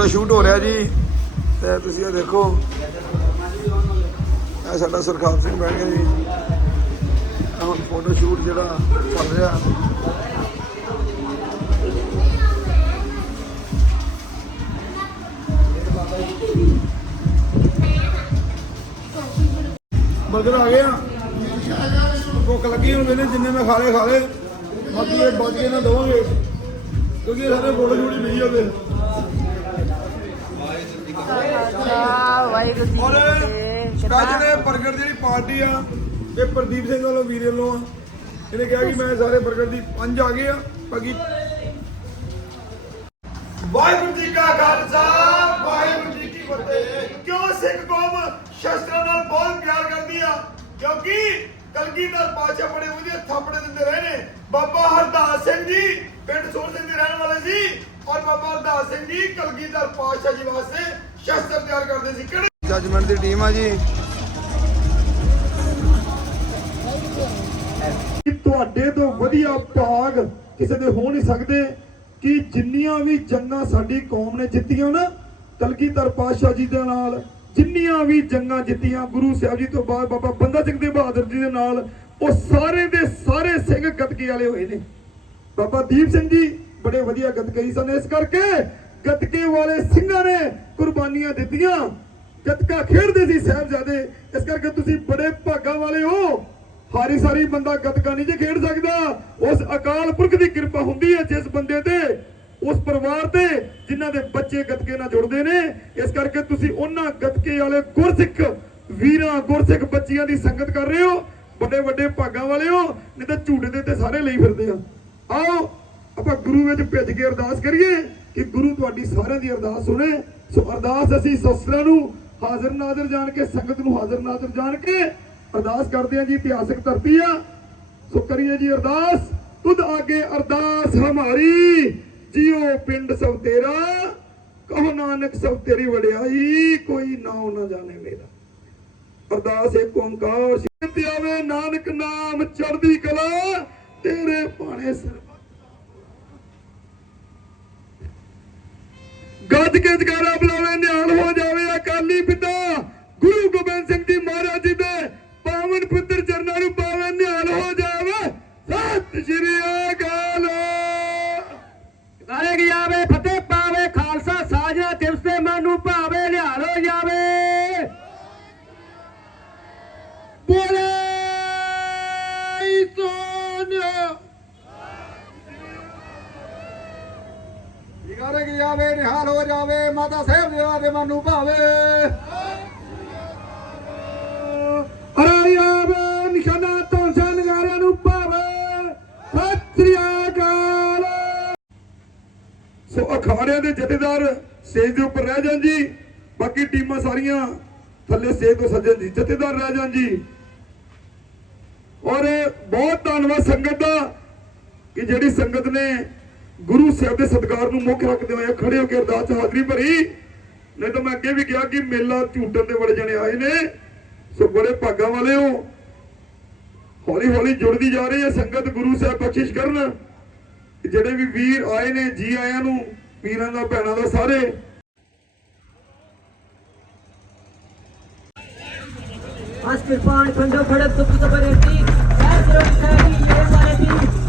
Photo shoot ਹੋ ਰਿਹਾ ਜੀ। ਤੇ ਤੁਸੀਂ ਇਹ ਦੇਖੋ। ਇਹ ਸਾਡਾ ਸੁਰਖਾਬ ਸਿੰਘ ਬੈਠ ਗਿਆ ਜੀ। ਹੁਣ ਫੋਟੋ ਸ਼ੂਟ ਜਿਹੜਾ ਚੱਲ ਰਿਹਾ। ਬਰਗਰ ਆ ਗਿਆ ਭੁੱਖ ਲੱਗੀ ਹੁਣ ਮੈਨੇ ਜਿੰਨੇ ਮੈਂ ਖਾ ਲਏ ਖਾ ਲਏ। ਬਾਕੀ ਇਹ ਬਚ ਕੇ ਦਵਾਂਗੇ ਕਿਉਂਕਿ ਇਹ ਸਾਰੇ ਫੋਟੋ ਸ਼ੂਟ ਨਹੀਂ ਹੋਵੇ ਅੱਛਾ ਵਾਹਿਗੁਰੂ ਜੀ ਔਰ ਕੀ 버ਗਰ ਦੀ ਜਿਹੜੀ ਪਾਰਟੀ ਆ ਇਹ ਪ੍ਰਦੀਪ ਸਿੰਘ ਵੱਲੋਂ ਵੀਰ ਵੱਲੋਂ ਆ। ਇਹਨੇ ਕਿਹਾ ਕਿ ਮੈਂ ਸਾਰੇ 버ਗਰ ਦੀ ਪੰਜ ਆ ਗਏ ਆ ਬਾਕੀ ਵਾਹਿਗੁਰੂ ਜੀ ਕਾ ਖਾਲਸਾ ਵਾਹਿਗੁਰੂ ਜੀ ਕੀ ਫਤਿਹ। ਕਿਉਂ ਸਿੱਖ ਕੌਮ ਸ਼ਸਤਰਾਂ ਨਾਲ ਬਹੁਤ ਪਿਆਰ ਕਰਦੀ ਆ? ਕਿਉਂਕਿ ਕਲਗੀਧਰ ਪਾਤਸ਼ਾਹ ਬੜੇ ਵਧੀਆ ਥਾਪੜੇ ਦਿੰਦੇ ਰਹੇ ਨੇ। ਬਾਬਾ ਹਰਦਾਸ ਸਿੰਘ ਜੀ ਪਿੰਡ ਸੋਲ ਸਿੰਘ ਦੇ ਰਹਿਣ ਵਾਲੇ ਸੀ। ਔਰ ਬਾਬਾ ਹਰਦਾਸ ਸਿੰਘ ਜੀ ਕਲਗੀਧਰ ਪਾਤਸ਼ਾਹ ਜੀ ਵਾਸਤੇ ਸ਼ਸਤਰ ਤਿਆਰ ਕਰਦੇ ਸੀ। ਕਿਹੜੇ ਜੱਜਮੈਂਟ ਦੀ ਟੀਮ ਆ ਜੀ। ਕਿ ਤੁਹਾਡੇ ਤੋਂ ਵਧੀਆ ਭਾਗ ਕਿਸੇ ਦੇ ਹੋ ਨਹੀਂ ਸਕਦੇ ਕਿ ਜਿੰਨੀਆਂ ਵੀ ਜੰਗਾਂ ਸਾਡੀ ਕੌਮ ਨੇ ਜਿੱਤੀਆਂ ਨਾ ਕਲਗੀਧਰ ਪਾਤਸ਼ਾਹ ਜੀ ਦੇ ਨਾਲ ਜਿੰਨੀਆਂ ਵੀ ਜੰਗਾਂ ਜਿੱਤੀਆਂ ਗੁਰੂ ਸਾਹਿਬ ਜੀ ਤੋਂ ਬਾਅਦ ਬਾਬਾ ਬੰਦਾ ਸਿੰਘ ਦੇ ਬਹਾਦਰ ਜੀ ਦੇ ਨਾਲ ਉਹ ਸਾਰੇ ਦੇ ਸਾਰੇ ਸਿੰਘ ਗੱਤਕੇ ਵਾਲੇ ਹੋਏ ਨੇ। ਬਾਬਾ ਦੀਪ ਸਿੰਘ ਜੀ ਬੜੇ ਵਧੀਆ ਗੱਤਕਈ ਸਨ। ਇਸ ਕਰਕੇ ਗੱਤਕੇ ਵਾਲੇ ਸਿੰਘਾਂ ਨੇ ਕੁਰਬਾਨੀਆਂ ਦਿੱਤੀਆਂ। ਗੱਤਕਾ ਖੇਡਦੇ ਸੀ ਸਾਹਿਬਜ਼ਾਦੇ। ਇਸ ਕਰਕੇ ਤੁਸੀਂ ਬੜੇ ਭਾਗਾਂ ਵਾਲੇ ਹੋ। ਹਾਰੀ ਸਾਰੀ ਬੰਦਾ ਗੱਤਕਾ ਨਹੀਂ ਜੇ ਖੇਡ ਸਕਦਾ। ਉਸ ਅਕਾਲ ਪੁਰਖ ਦੀ ਕਿਰਪਾ ਹੁੰਦੀ ਹੈ ਜਿਸ ਬੰਦੇ ਤੇ, ਉਸ ਪਰਿਵਾਰ ਤੇ ਜਿਨ੍ਹਾਂ ਦੇ ਬੱਚੇ ਗੱਤਕੇ ਨਾਲ ਜੁੜਦੇ ਨੇ। ਇਸ ਕਰਕੇ ਤੁਸੀਂ ਉਹਨਾਂ ਗੱਤਕੇ ਵਾਲੇ ਗੁਰਸਿੱਖ, ਵੀਰਾਂ ਗੁਰਸਿੱਖ ਬੱਚੀਆਂ ਦੀ ਸੰਗਤ ਕਰ ਰਹੇ ਹੋ। ਵੱਡੇ ਵੱਡੇ ਭਾਗਾਂ ਵਾਲੇ ਹੋ। ਨਹੀਂ ਤਾਂ ਝੂਟੇ ਦੇ ਤੇ ਸਾਰੇ ਲਈ ਫਿਰਦੇ ਆ। ਆਓ, ਆਪਾਂ ਗੁਰੂ ਵਿੱਚ ਭਿੱਜ ਕੇ ਅਰਦਾਸ ਕਰੀਏ ਕਿ ਗੁਰੂ ਤੁਹਾਡੀ ਸਾਰਿਆਂ ਦੀ ਅਰਦਾਸ ਸੁਣੇ। ਸੋ ਅਰਦਾਸ ਅਸੀਂ ਸ਼ਸਤਰਾਂ ਨੂੰ ਹਾਜ਼ਰ ਨਾਜ਼ਰ ਜਾਣ ਕੇ, ਸੰਗਤ ਨੂੰ ਹਾਜ਼ਰ ਨਾਜ਼ਰ ਜਾਣ ਕੇ ਅਰਦਾਸ ਕਰਦੇ ਆ ਜੀ, ਇਤਿਹਾਸਕ ਧਰਤੀ ਆ। ਸੋ ਕਰੀਏ ਜੀ ਅਰਦਾਸ। ਤੁਧ ਆਗੇ ਅਰਦਾਸ ਹਮਾਰੀ। ਜਿਉ ਪਿੰਡ ਸਭ ਤੇਰਾ। ਕਹੋ ਨਾਨਕ ਸਭ ਤੇਰੀ ਵਡਿਆਈ, ਕੋਈ ਨਾਉ ਨਾ ਜਾਣੇ ਮੇਰਾ। ਅਰਦਾਸ ਏਕ ਓੰਕਾਰ ਸਿਮਤ ਆਵੇ, ਨਾਨਕ ਨਾਮ ਚੜ੍ਹਦੀ ਕਲਾ, ਤੇਰੇ ਭਾਣੇ ਸਿਰ ਗੱਜ ਕੇ ਜਗਾਰਾ ਬੁਲਾਵੇ, ਨਿਹਾਲ ਹੋ ਜਾਵੇ ਅਕਾਲੀ ਪਿਤਾ। ਗੁਰੂ ਗੋਬਿੰਦ ਸਿੰਘ ਜੀ ਮਹਾਰਾਜ ਜੀ ਦੇ ਪਾਵਨ ਪੁੱਤਰ ਚਰਨਾਂ ਨੂੰ ਪਾਵਨ ਨਿਹਾਲ ਹੋ ਜਾਵੇ। ਸਤਿ ਸ਼੍ਰੀ ਅਕਾਲ। ਗਾਲੇ ਜਾਵੇ ਫਤਿਹ ਪਾਵੇ, ਖਾਲਸਾ ਸਾਜਣਾ ਦਿਵਸ ਦੇ ਮਨ ਨੂੰ ਭਾਵੇ ਜਿਗਾਰੇ ਜਾਵੇ, ਨਿਹਾਲ ਹੋ ਜਾਵੇ, ਮਾਤਾ ਸਾਹਿਬ ਦੇਵਾ ਦੇ ਮਨ ਨੂੰ ਭਾਵੇ। ਅਰੇ ਆਵੇ, ਨਿਸ਼ਾਨਾ ਤੋਂ ਸੰਗਾਰਿਆਂ ਨੂੰ ਪਾਵੇ ਸਤਿ ਅਕਾਲ। ਸੋ ਅਖਾੜਿਆਂ ਦੇ ਜਥੇਦਾਰ ਸਟੇਜ ਦੇ ਉੱਪਰ ਰਹਿ ਜਾਣ ਜੀ। ਬਾਕੀ ਟੀਮਾਂ ਸਾਰੀਆਂ ਥੱਲੇ ਸਟੇਜ ਤੋਂ ਸੱਜਣ ਜੀ। ਜਥੇਦਾਰ ਰਹਿ ਜਾਣ ਜੀ। ਔਰ ਬਹੁਤ ਧੰਨਵਾਦ ਸੰਗਤ ਦਾ ਕਿ ਜਿਹੜੀ ਸੰਗਤ ਨੇ ਗੁਰੂ ਸਾਹਿਬ ਦੇ ਸਤਿਕਾਰ ਨੂੰ ਮੁੱਖ ਰੱਖਦੇ ਹੋਏ ਖੜੇ ਹੋ ਕੇ ਅਰਦਾਸ 'ਚ ਹਾਜ਼ਰੀ ਭਰੀ ਨਹੀਂ ਤਾਂ ਮੈਂ ਅੱਗੇ ਵੀ ਕਿਹਾ ਕਿ ਮੇਲਾ ਝੂਟਣ ਦੇ ਬੜੇ ਜਣੇ ਆਏ ਨੇ ਸੋ ਬੜੇ ਭਾਗਾਂ ਵਾਲੇ ਹੋ ਹੌਲੀ ਹੌਲੀ ਜੁੜਦੀ ਜਾ ਰਹੀ ਹੈ ਸੰਗਤ ਗੁਰੂ ਸਾਹਿਬ ਬਖਸ਼ਿਸ਼ ਕਰਨ ਜਿਹੜੇ ਵੀ ਵੀਰ ਆਏ ਨੇ ਜੀ ਆਇਆਂ ਨੂੰ ਵੀਰਾਂ ਦਾ ਭੈਣਾਂ ਦਾ ਸਾਰੇ आज कृपाण खंडो खड़क दुख तो बरेती ऐस रोग सैनी ये मारेती ये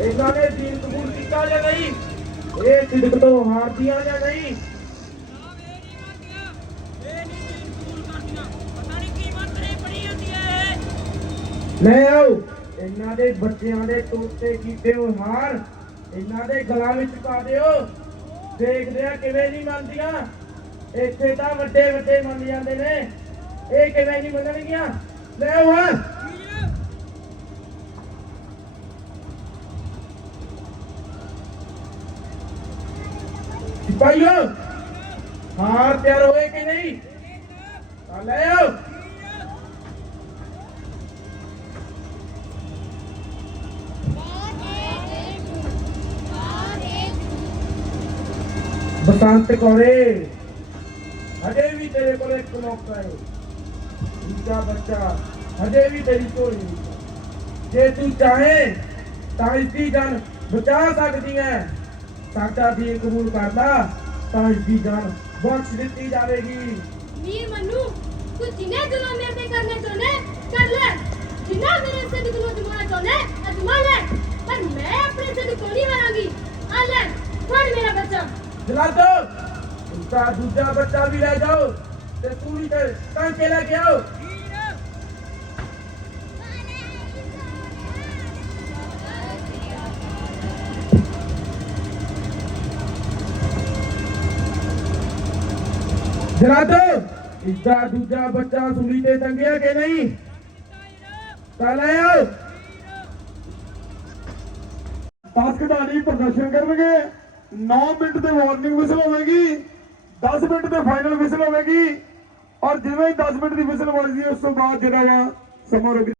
ਇਹਨਾਂ ਨੇ ਦੀਨ ਕਬੂਲ ਕੀਤਾ ਜਾਂ ਨਹੀਂ? ਇਹ ਸਿੱਧਕ ਤੋਂ ਹਾਰਦੀਆਂ ਜਾਂ ਨਹੀਂ? ਲੈ ਆਓ, ਇਹਨਾਂ ਦੇ ਬੱਚਿਆਂ ਦੇ ਤੋਤੇ ਕੀਤੇ ਹੋਏ ਹਾਰ। ਇਹਨਾਂ ਦੇ ਗਲਾਂ ਵਿੱਚ ਪਾ ਦਿਓ। ਦੇਖਦੇ ਆ ਕਿਵੇਂ ਨਹੀਂ ਮੰਨਦੀਆਂ ਇੱਥੇ ਤਾਂ ਵੱਡੇ ਵੱਡੇ ਮੰਨ ਜਾਂਦੇ ਨੇ। ਇਹ ਕਿਵੇਂ ਨਹੀਂ ਮੰਨਣਗੀਆਂ ਲੈ ਆਓ ਸਿਪਾਹੀਓ, ਹਾਰ ਤਿਆਰ ਹੋਏ ਕਿ ਨਹੀਂ? ਲੈ ਆਓ। ਬਸੰਤ ਕੌਰੇ ਹਜੇ ਵੀ ਤੇਰੇ ਕੋਲ ਇੱਕ ਮੌਕਾ ਹੈ ਦੂਜਾ ਬੱਚਾ ਹਜੇ ਵੀ ਤੇਰੀ ਝੋਲੀ ਵਿੱਚ। ਜੇ ਤੂੰ ਚਾਹੇ ਤਾਂ ਇਸ ਦੀ ਜਾਨ ਬਚਾ ਸਕਦੀ ਹੈ ਸਾਡਾ ਦੀ ਕਬੂਲ ਕਰਦਾ ਤਾਂ ਇਸ ਦੀ ਜਾਨ ਬਖਸ਼ ਦਿੱਤੀ ਜਾਵੇਗੀ ਵੀਰ ਮੰਨੂ ਤੂੰ ਜਿੰਨੇ ਜ਼ੁਲਮ ਮੇਰੇ ਤੇ ਕਰਨੇ ਚਾਹੁੰਦਾ ਕਰ ਲੈ ਜਿੰਨਾ ਮੇਰੇ ਸਿਰ ਨੂੰ ਜਮਾਉਣਾ ਚਾਹੁੰਦਾ ਅਜਮਾ ਲੈ ਪਰ ਮੈਂ ਆਪਣੇ ਸਿਰ ਤੋਂ ਨਹੀਂ ਹਾਰਾਂਗੀ ਆ ਲੈ ਫੜ ਮੇਰਾ ਬੱਚਾ ਜਲਾਦੋ ਉਸਦਾ ਦੂਜਾ ਬੱਚਾ ਵੀ ਲੈ ਜਾਓ ਤੇ ਤੂੰ ਵੀ ਤੇ ਟਾਂਕੇ ਲੈ ਕੇ ਆਓ। ਜਲਾਦੋ ਇਸਦਾ ਦੂਜਾ ਬੱਚਾ ਸੂਲੀ ਤੇ ਟੰਗਿਆ ਕਿ ਨਹੀਂ? ਤਾਂ ਲੈ ਆਓ। ਦਸ ਖਿਡਾਰੀ ਪ੍ਰਦਰਸ਼ਨ ਕਰਨਗੇ। 9 ਮਿੰਟ ਤੇ ਵਾਰਨਿੰਗ ਵਿਸਲ ਹੋਵੇਗੀ 10 ਮਿੰਟ ਤੇ ਫਾਈਨਲ ਵਿਸਲ ਹੋਵੇਗੀ, ਔਰ ਜਿਵੇਂ ਹੀ 10 ਮਿੰਟ ਦੀ ਵਿਸਲ ਵੱਜਦੀ ਹੈ, ਉਸ ਤੋਂ ਬਾਅਦ ਜਿਹੜਾ ਵਾ ਸਮਾਂ ਰੁਕ